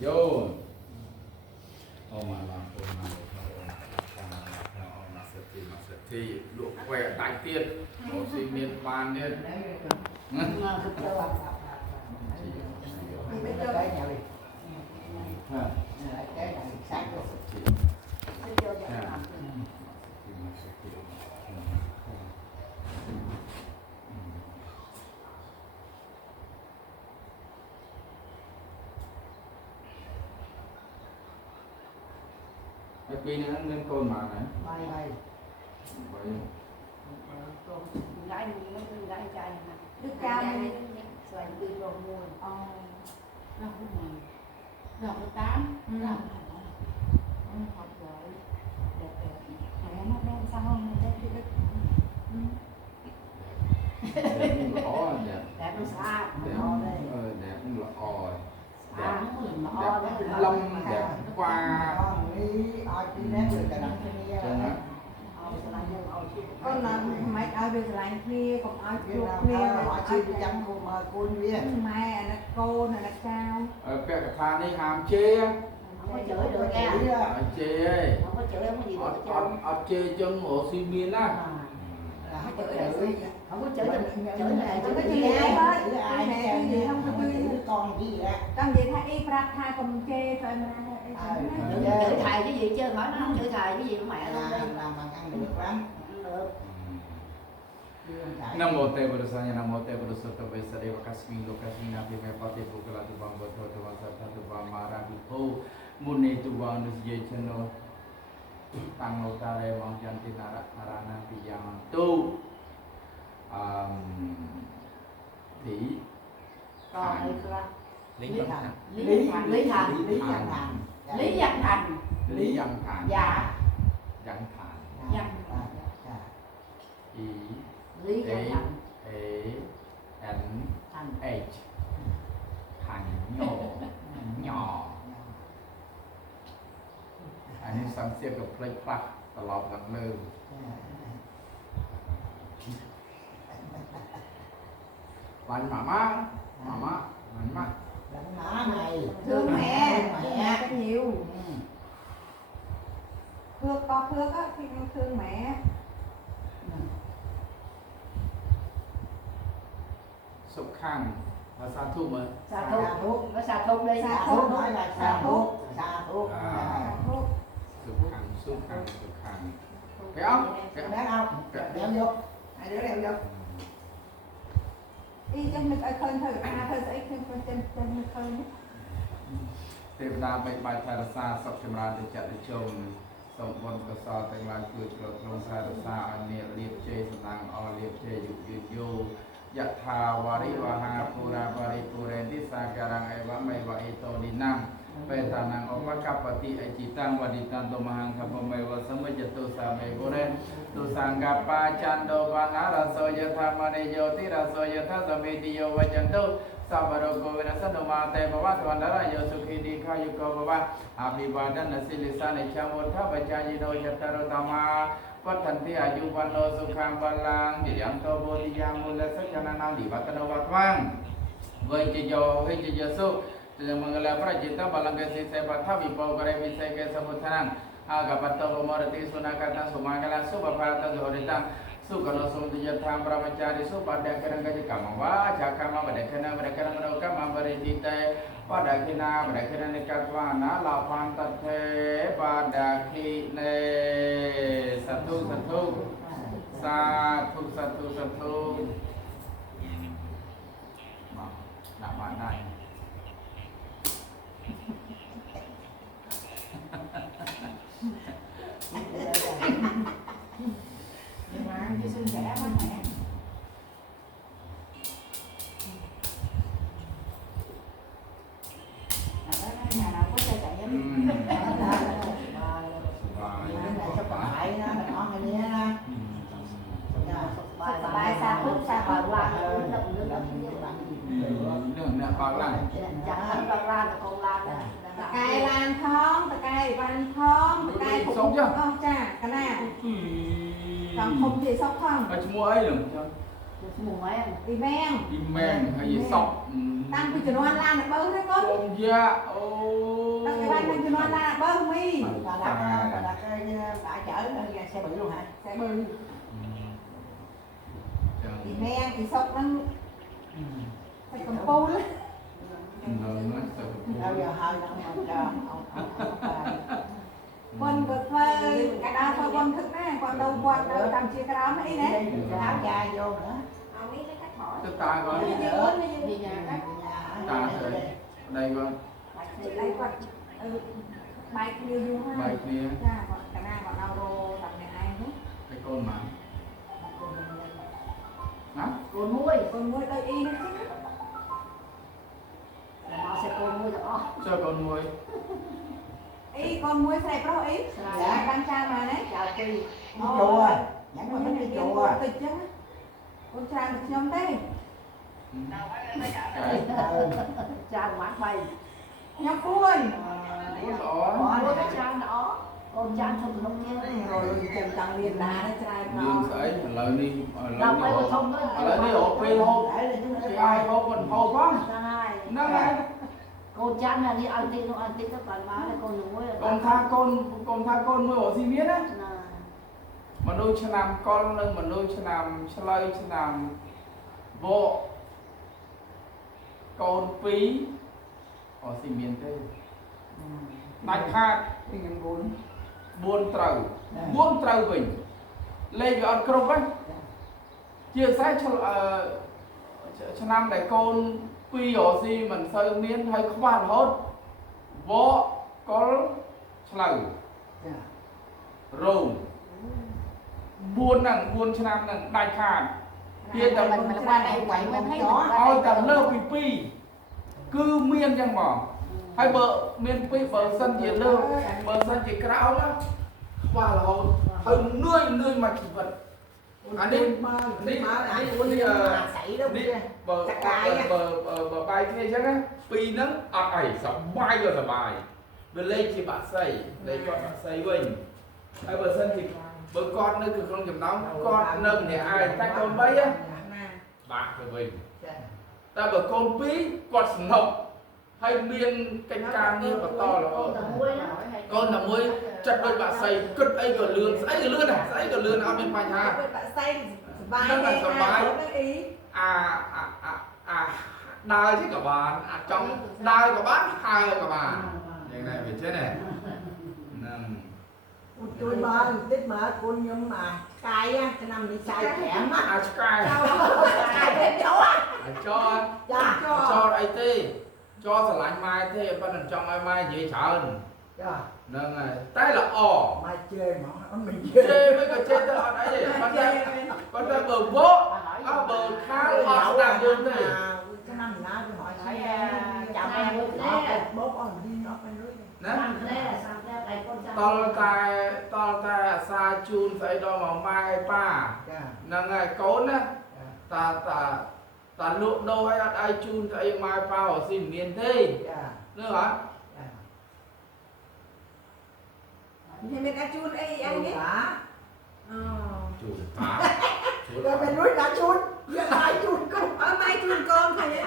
vô ông mà làm tôi mà ông là sẽ thì độ khỏe đại tiết có sinh miên ban đi cái pin nó lên côn mà này bay gái gái trai này đức cao này xoay đi vào mùa nó cũng mày nó có tám nó học rồi đẹp mẹ nó đen sao không đẹp thì đức đẹp nó xa đẹp nó lọ đẹp lâm đẹp qua con là mấy ai về lại kia còn ai chụp kia họ chỉ chăm cô mà cô viên mẹ là cô này là cao bè cả thà đi hàm chê không có chửi được nha chê ấy không có chửi không có gì ở chê chân ở xi miên á không có chửi được chửi mẹ không có chửi gì ai hết ai mẹ gì không có gì con gì đó con gì thay y prap thay còn chê thôi mà chửi thầy cái gì chứ hỏi nó không chửi thầy cái gì của mẹ luôn đi làm bằng ăn được lắm được Namo te berasanya namo te berasata besar dewa kasmi lokasi nabi mepati bukala tu bang betul tu bang serta tu bang marah itu muni tu bang nusje cheno tang lotare bang janti narana yang tu thì còn đây là lý văn thành Lý Văn Thành lý văn thành dạ văn thành ý Lý Văn Thành A N H thành nhỏ anh ấy sang xếpกับเพลงพลักตลอดหลังเลยวันมาม่าวันมา đánh má mày thương mẹ mẹ có nhiều thương con thương á khi thương mẹ sốc khang và sa thu mà xà thuốc nó xà thuốc đi Xà thuốc thuốc. nói là xa thuốc xa thuốc thuốc sốc khang cái ốc bé không đeo vô hai đứa đeo vô đi chân mình ở khơi thôi thôi sẽ chân mình khơi ទេវតាបីបាយថែរក្សាសុខចម្រើនទៅចាត់ទៅជុំសូមបុណ្យកុសលទាំងឡាយជួយឆ្លុះក្នុងថែរក្សាឲ្យមានលៀបជ័យសំណាងអលៀបជ័យយុគយូយថាវរិវហាពុរាបរិពុរេតិសាការังអេវមេវអេតោនិណាំបេតានังឧបកបតិអចិតាំវឌិតានតមហង្ខបមេវសមិចតុសាមេបុរេទុសង្កបាចន្ទោវណ្ណារសោយថាមនិយោតិរសោយថាសមេតិយោវចន្ទោ Sabaroko vinasana mate bava twandara yosuki dikha yuko bava abhivadan nasilisane chamutha bachayino yattaro tama pathanti ajuvanno sukham balang diriyanto bodhiyam mulasachanana divatano vatwang vijayasu mangala prajita balangasi sepatha vipogare viseke samuthanang agapato bomorati sunakata sumangala subapata zohorita Sukano sumudya tham brahmachari su pada kena gaji kama waja kama pada kena menoka mambari tite pada kena nikatwana lapan tate pada kine satu nak mana Chứ xương trẻ quá mẹ nhà nào có chơi chạy em phải nó hay nhé bài xa thuốc xa bờ qua nè bao lần chẳng hết bờ ra là con lan cài lan thon cài van thon cài sống chưa cha cái nào còn không thì sốc không mua ấy đừng mùng mấy đi men im men hay gì sọc tăng bị chuẩn lan là bơ đấy con ôm da ô tăng cái ban tăng chuẩn lan là bơ mi Bà đặt bãi chở xe bự luôn hả? sẽ bự đi men thì sọc nó phải cầm pô đấy Đâu giờ hơi đâu mà cho con vượt phơi cái đó thôi con thức đấy con đâu làm chia cái đó mấy đấy áo dài vô nữa. cái ta coi đi nhà cách ta rồi đây coi đây con bay kia vô ha bài kia ra còn cái này còn đâu đồ làm này ai hết cái con mà hả cồn muối con mua đây y nó chứ nó sẽ cồn muối đó cho con nuôi y con mua xe pro y dạ đang cha mà đấy chào chị Đi chùa. Nhắn mà con thích đi đi chùa. chùa tịch chứ con cha được nhóm đây cái chào mát bay nhóm cuốn cuốn đó muối cái chào đó con chào không được nông nghe rồi chèm tăng liền đá đấy trai dương sấy lời đi đâu phải lời không đó đi ổ phê hôn Để là chúng cái ta ai có mình hầu không này nó này con chán là đi ăn tin các bạn má là con muối con tha con mới ổ gì biết á ណា មនុស្សឆ្នាំកុលនិងមនុស្សឆ្នាំឆ្លើយឆ្នាំវកកូន2អត់ស៊ីមានទេដាច់ខាត thì nhóm bốn 4ត្រូវ4ត្រូវវិញលេខវាអត់គ្រប់ហ្នឹងជាខ្សែឆ្នាំដែលកូន2រកស៊ីមិនសូវមានហើយខ្វះរហូតវកកុលឆ្លើយរោង4ហ្នឹង4ឆ្នាំហ្នឹងដាច់ខាត kia tầm mình qua đây quậy mới thấy mình ឲ្យតែលើពី2គឺមានចឹងបងហើយបើមាន2បើសិនជាលើបើសិនជាក្រោមណាខ្វះរហូតហើយនឿយមកជីវិតអានេះ đi mà lại quân đi xảy đâu នេះ kia. បើបាយគ្នាចឹងណា2ហ្នឹងអត់អីសប្បាយក៏សប្បាយវាលេខជាបាក់សៃលេខគាត់បាក់សៃវិញហើយបើសិនជាបើគាត់នៅក្នុងចំណោមគាត់នៅម្នាក់ឯងតែកូន3ណាបាក់ទៅវិញតែបើកូន2គាត់សំណុកហើយមានកិច្ចការងារបន្តរហូត con là muối đó កូនតែមួយចិត្តដូចបាក់សៃគិតអីក៏លឿនស្អីក៏លឿនដែរស្អីក៏លឿនអត់មានបញ្ហា bạn say bài này ý ដើរជិះក៏បានអាចចង់ដើរក៏បានហើរក៏បានយ៉ាងណាវាចេះដែរហ្នឹង Tôi bơ tích mở con nhưng mà cay á, cho năm đi xài kẽm á. អាចឆ្កែ Cay thêm chỗ á. អាចច Dạ. ចអីទេចស្រឡាញ់ម៉ែទេប៉ុន្តែចង់ឲ្យម៉ែនិយាយច្រើន Dạ. ហ្នឹងហើយតែល្អ Mai chơi mà không mình ជេ chơi. មិនក៏ជេទៅអត់អីទេប៉ុន្តែបើវកអើបើខាលអត់ស្ដាប់យើងទេ Cái năm nào tôi hỏi Hỏi, xem chào hai em bữa nó thế. bốc on đi nó bên dưới. ណា làm thế là sao theo đây con តលតែអាសាជូនស្អីដល់មកម៉ែប៉ា Dạ. ហ្នឹងហើយកូនណាតាលក់ដូរឲ្យអត់ឲ្យជូនស្អីម៉ែប៉ារកស៊ីមិនមានទេ Dạ. នឹកអត់ Dạ. thì mình đã chun ấy anh Chun ấy cả. ជូនប៉ា Rồi bên núi đã chun. Giờ ai chun không? ở mai chun con phải đấy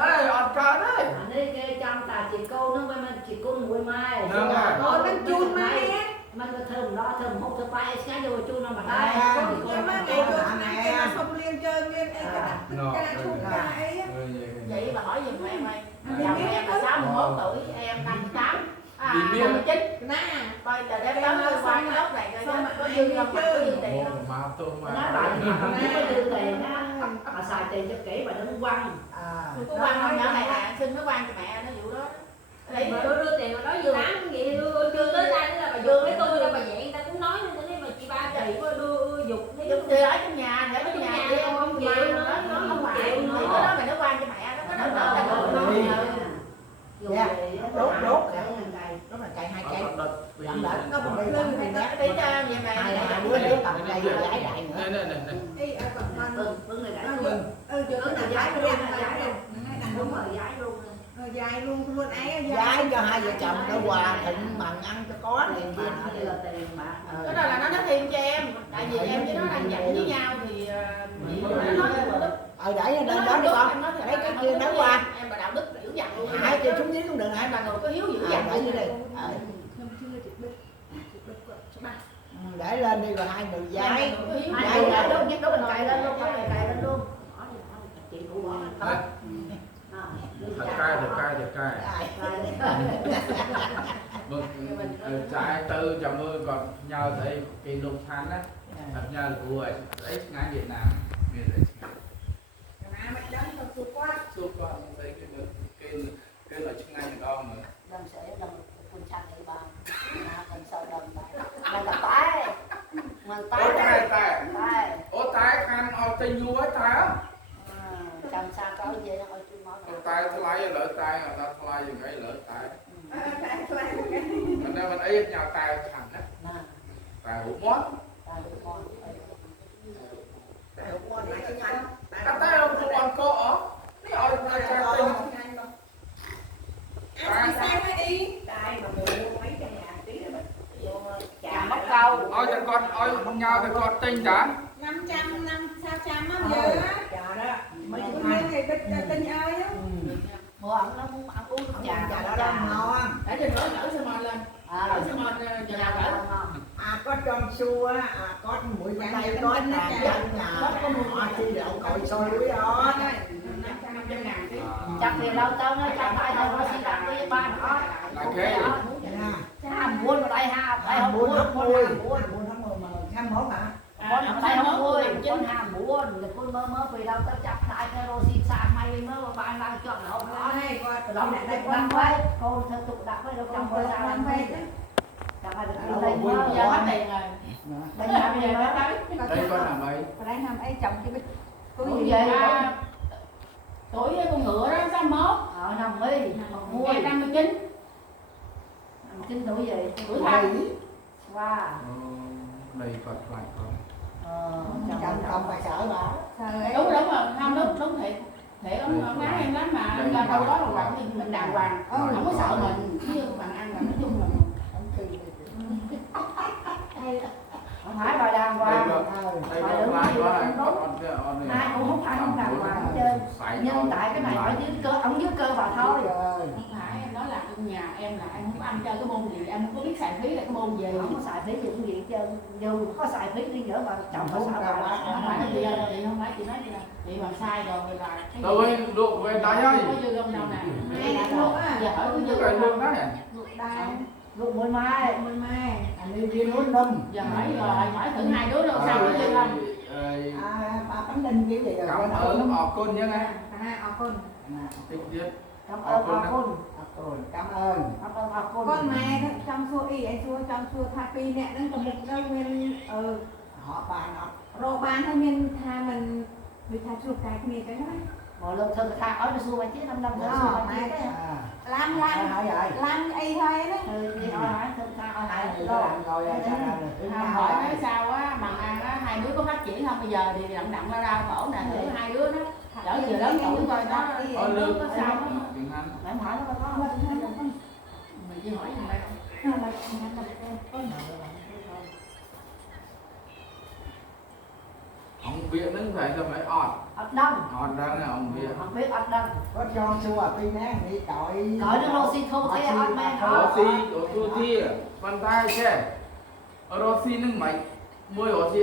អេអត់កើតទេ anh ấy cái trong ta chỉ câu nó với mình chỉ câu muối mai Đúng rồi. con đang chun mai ấy mình có thơm đó thơm hộp thơm bay cái vô chu nó mà đây À. con nhưng mà ngày trước cái là không liên chơi liên ấy cái là chun cái ấy vậy bà hỏi giùm em ơi chồng em là 61 tuổi em 58 59 nè coi từ đêm đó nó qua cái lúc này coi có dư không mà có dư tiền không មកទៅមក nói bà gì mà không có dư tiền á bà xài tiền cho kỹ bà đừng quăng À. có quăng không nhỏ này à xin nó quăng cho mẹ nó vụ đó lấy mà tôi đưa tiền mà nói vừa bán vậy chưa tới đây là bà vừa với tôi đâu bà vậy người ta cũng nói nên tôi nói mà chị ba chị có đưa dục dục thì ở trong nhà để ở trong nhà đi em không chịu nó không chịu nữa cái đó mày nó quăng cho mẹ nó có đâu đó là Dạ. Đốt đốt. để lần này Đó là chạy hai cây. អត់ដុតពី Dặm đỡ nó còn đi Lưng tầm phải bên đắt. nhát. tí cho vậy mày Hai là đứa đứa tầm cây giải đại nữa. នេះនេះ ấy ở còn con vâng này đã con luôn chỗ ừ nó là giải giải luôn luôn giải giải luôn luôn đúng rồi giải luôn dài luôn ấy Giá cho hai vợ chồng nó quà thịnh bằng ăn cho có tiền Tiền mà là tiền mà. Cái đó là nó nói thêm cho em, tại vì em với nó đang giận với nhau thì nó nói em đạo đức. để lên đó đi con lấy cái kia nói qua Em là đạo đức dữ dằn luôn. hai kia xuống dưới cũng được Em hả là người có hiếu dữ dằn để luôn. dưới đây để lên đi rồi hai người Em giái là người có hiếu. Hai người lại đốt nhét đốt cày lên luôn, cày lên luôn. Chị cũng bỏ lên Đấy, thật cay trái tư cho mưa còn nhờ thấy cái lục thanh á thật nhờ của ấy ngay Việt Nam Việt ấy mày đóng tao sụp quá suốt qua thấy cái là chức ngay đó nữa Đâm sẽ đâm con chăn đi ba. Con sợ đâm tay. Mình là tay. Mình tay. ô tay khăn ô tay nhu ấy tay á Chăm xa có gì nó ôi chung máu. tay thay lỡ tay người ta thay những cái lỡ tay lại mình ấy nhau tay thẳng á Nè, tay hụt món tay được con. à tay không có còn cô ở cái ơi tay ăn sai mới đi tại mà mua mấy trăm ngàn tí rồi Chà móc câu. ôi cho con ôi nhau thì con tinh đã 500 600 á giờ á chờ đó mấy mấy chục mấy ngàn ngày tinh ơi á Mua ăn nó muốn ăn uống trà trà đó là ngon Để cho nở xe mòn lên. Nở xe mòn giờ nào nở. có trong xua có mũi bánh tay có trà chân có mua chi đậu cội xôi đuối đó 500 ngàn tí. Chắc thì lâu tao nó chắc tại đâu nó xin đặt với ba nó. là cái Ham buôn vào đây ha, đây không buôn buôn, tháng con mười ham buôn. buôn tháng 10 mà tháng 1 hả Con ở đây không buôn, con ham buôn, con mơ vì đâu tao chắc tại cái rô xin xa mày mơ mà bạn đang chọn là không có. này coi Đó là đây cái quan quan quay quay, con thật tục đã với đâu trong quan thời gian quay này. chứ Chẳng phải được đi đây mơ, Giờ hết tiền rồi. đây làm gì đó. đây con làm ấy đây nằm ấy chồng chứ biết Tuổi tôi gì gì vậy? Tuổi với con ngựa đó 61. Ở năm mươi, mua Em 59. 9 tuổi gì? Tuổi thầy. Wow. đây còn lại con chồng không phải sợ bà trời Đúng rồi, không đúng thiệt. Thiệt ông nói em lắm mà em ra đâu đó là làm thì mình đàng hoàng. Không có sợ mình, chứ bằng ăn là nói chung là không phải bài đàng hoàng. đây còn lại có này con kia on này Ai cũng không phải không đàng hoàng hết trơn. Nhưng tại cái này ở dưới cơ, ống dưới cơ bà thôi. không phải em nói là trong nhà em là em không ăn chơi cái môn gì, em không có biết xài phí là cái môn gì. Không có xài phí gì cũng gì hết trơn. Dù có xài phí đi nữa mà chồng có sợ bà Không phải là chị ơi, chị không phải chị nói gì đâu. Chị mà sai rồi là cái tôi luộc về đáy ơi có dư không đâu nè. Này này luôn á. Giờ hỏi có cái dư này không? luôn đấy đây Lúc mới mai. mình mai anh đi kia núi nâm Giờ hỏi thử hai đứa đâu sao có dư không? bà bánh đinh kiểu gì rồi cảm ơn họ côn nhé nghe con tích tiết Cảm ơn bà con. cảm ơn Cảm ơn bà con. con mẹ đó trong xua y ấy xua trong xua tha pi nè đang cầm một đâu nguyên họ bà nó rồi bán hay miền tha mình tha chụp cái gì cái đó Một lần thơ tha ở xua mà chứ 5 năm nữa xua mà chứ đấy. làm hỏi vậy làm y thôi đấy Ừ, đi hỏi hỏi thơ tha hỏi hỏi hai rồi. làm rồi sao ra được Hỏi nói sao á, mà ăn á, hai đứa có phát triển không? Bây giờ thì đặng đặng ra đau khổ nè, thử hai đứa nó lỡ giờ lớn tuổi coi nó ở lương có sao á. tiếng Anh Em hỏi nó có Mình chỉ hỏi thằng đây không? ông biết nó phải là phải ọt ập đông. ọt ra này ông biết Không biết ập đông. có cho xua phi nè đi tội Gọi nó Rossi không thấy ập men đó. Rossi bàn tay che Rossi nước mạnh môi Rossi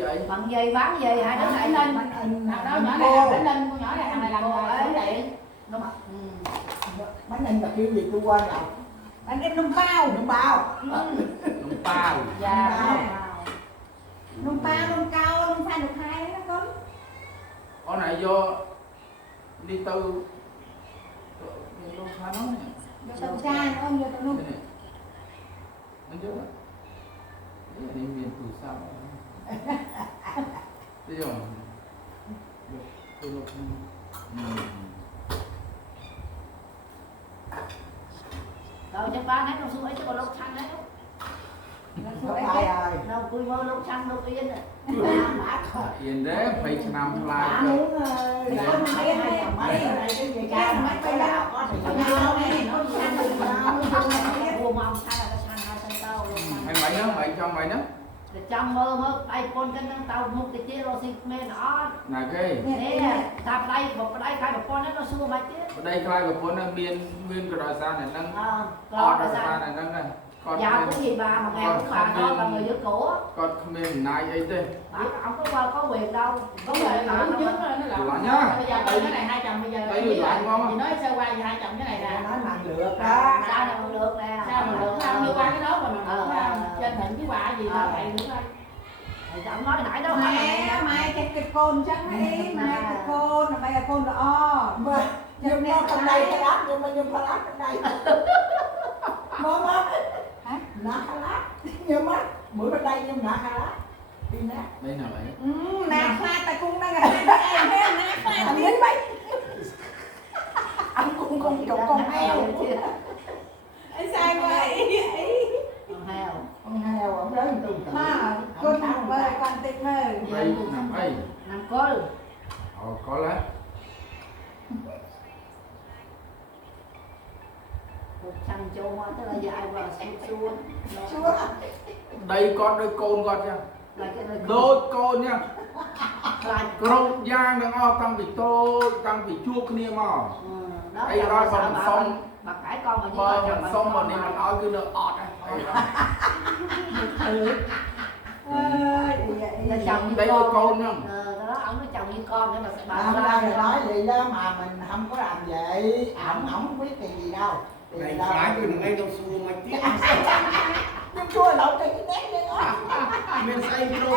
ấy Bằng giày bán giày hai đứa lại lên. Thằng đó nhỏ này làm bánh lên, con nhỏ này thằng này làm bánh điện. Đúng không? bánh đinh là kiểu gì tôi quên rồi anh em nung bao đúng bao nông bao Dạ. nung bao nung cao nung sai được hai đó con con này do đi từ đâu xa nó này tận trai ông nhiều tận nung này anh chưa đấy là đi miền từ xa bây giờ tôi lục Đâu chắc ba nãy con xuống ấy chứ còn lúc xăng đấy. không phải rồi Đâu cùi mơ lúc xăng lúc yên rồi. yên đấy phải làm bà lại muốn con mấy hai chồng mấy cái gì cả mấy cái nào có thì trong mày nữa trong mơ đây con cái tàu một cái chia rồi xịt mê nó là cái nè tạp đây một đây khai một con nó xua mà chết đây khai của con là miên cái đòi xa này nâng còn đòi là xa sao này nâng này con dạ cũng gì bà mà nghèo cũng bà thôi là người giữ cổ con không miên này ấy thế ông có quyền đâu có người là trước nó là nhá bây giờ cái này hai chồng bây giờ đây là không thì nói sơ qua thì hai chồng cái này nè nói bằng được đó. sao này còn được nè sao mà được không như qua cái đó mà nó trên thịnh cái quả gì đó vậy nữa thôi ông nói nãy đó mày cái côn chắc đi mày cái côn là mày là côn đó Mà nhưng nó trong đây cái lát nhưng mà nhưng mà lát trong đây mơ hả nát cái lát nhưng mà bữa bên đây nhưng nát cái lát đi nè đây nào vậy nạt khoa ta cũng đang gặp em nạt khoa ta biết mấy anh cũng con chục con heo anh sai vậy con heo ông lớn từ từ mà con nằm bơi con tình mơ đây nằm đây nằm coi có lẽ thằng châu hoa tức là dài và xuống chúa đây con đôi côn con nha đôi côn nha cột giang đang o tăng bị tô tăng bị chua kia mà đây đó còn xong mà cái con mà như bờ con còn xong mà này mà nói cứ được ọt là chồng như đây đôi con côn nha đó ông nói chồng như con nhưng mà bà ông ra rồi nói vậy đó mà mình không có làm vậy ổng không biết gì đâu Này trái thì ngay đâu xua mà tiếc nhưng chua lẩu cái nét lên đó Mình say khâu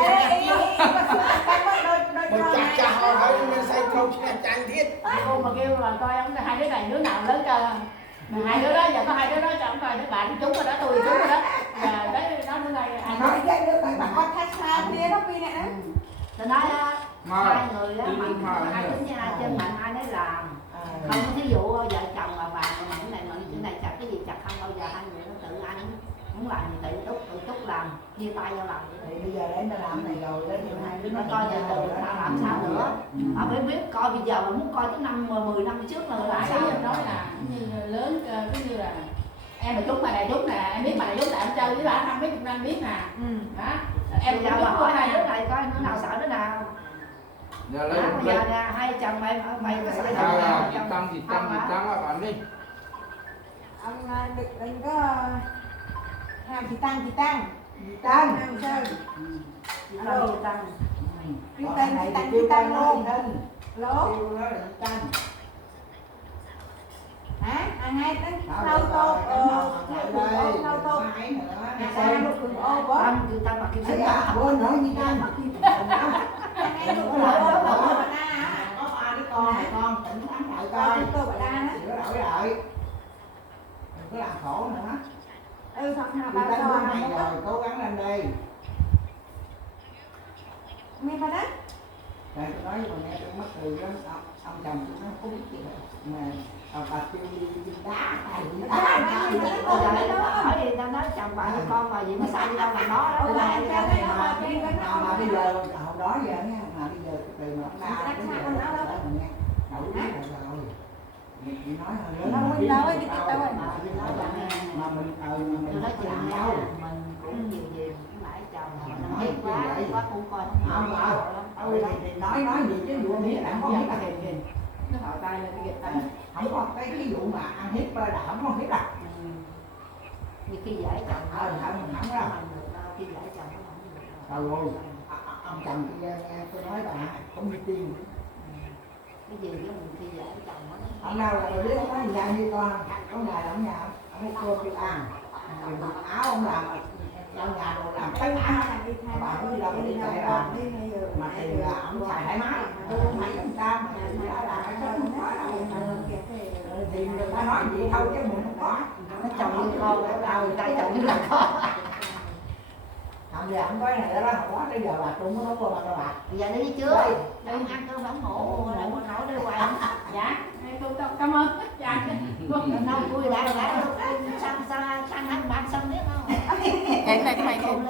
Một chặt chặt họ thấy mình say khâu chàng thiết cô mà kêu là coi ông hai đứa này đứa nào lớn cơ mà hai đứa đó giờ có hai đứa đó cho ông coi đứa bạn chúng rồi đó tôi chúng rồi đó và cái đó nữa này nói vậy nữa bà con thắt xa kia nó phi nè tôi nói hai người đó tự nhiên mà mà hai đứa nha chân mạnh ai nấy làm không có thí dụ vợ chồng mà bà cái này mình cái này chặt cái gì chặt không bao giờ hai người nó tự ăn muốn làm gì tự túc làm chia tay nhau làm thì bây giờ đấy nó làm này rồi đó nhưng hai đứa nó nó coi như tự ta làm sao nữa họ mới biết coi bây giờ mà muốn coi tới 10 năm trước là làm lại sao nói là như lớn cái như là em mà trúng bài này trúng nè em biết bài này trúng tại em chơi với bạn năm mấy chục năm biết nè đó em bây giờ mà hỏi hai đứa này coi đứa nào sợ đứa nào giờ lấy bây giờ nè hai chồng mày có sợ chị tăng các bạn đi ông đừng có ham chị tăng tăng ham chơi alo tăng kêu tên chị tăng luôn lố kêu nó là tăng hả ăn hai tiếng lâu tô lâu tô hai nữa ăn một cùng ô bó tăng kêu tăng mà kêu thấy sinh à quên nói gì tăng ăn một cùng ô bó bà đa có ba đứa con này con tỉnh táo lại coi tô bà đa đó sửa đổi lại đừng có làm khổ nữa thật mà đi bà tới sao bước này ăn rồi cố gắng lên đây nghe bà đó rồi tôi nói với mẹ tôi mất từ đó ông chồng tôi nó không biết gì đâu mà bà kêu đi đá tay đi đá hỏi gì tao nói chồng bà với con bà gì mà sợ gì đâu mà nó đó là mà bây giờ hồi đó giờ nha mà bây giờ từ mà đá tới giờ đó mình nghe đâu biết rồi chị nói hồi nó đó không nói đi tới đâu mà mình tôi nói chuyện làm nhau nhau mình cũng nhiều gì nãy chồng nó biết quá cũng coi không thì nói gì chứ vụ biết là không biết là nó hỏi tay là cái việc tay không có cái vụ mà ăn hiếp là không có hiếp đâu như khi giải chồng không đâu khi giải chồng nó không được rồi ông chồng kia nghe tôi nói bà không đi tiên cái gì đó mình khi giải chồng nó ông nào là biết nói nhà như con có nhà là ông nhà ông cô kêu ăn áo ông làm trong nhà đồ làm tất cả bà có đi đâu đi chạy làm mà thì là ông xài thoải mái mấy ông ta mà đã là cái đó không có đâu thì người ta nói gì thôi chứ mình không có nó chồng như con ở đâu người ta chồng như là con không giờ ông nói này đó không có bây giờ bà cũng có qua bà bây giờ đi chưa ăn cơm vẫn ngủ rồi còn nói đây hoài dạ tôi cảm ơn dạ đâu vui lại sang sang bạn xong biết không hẹn này mày con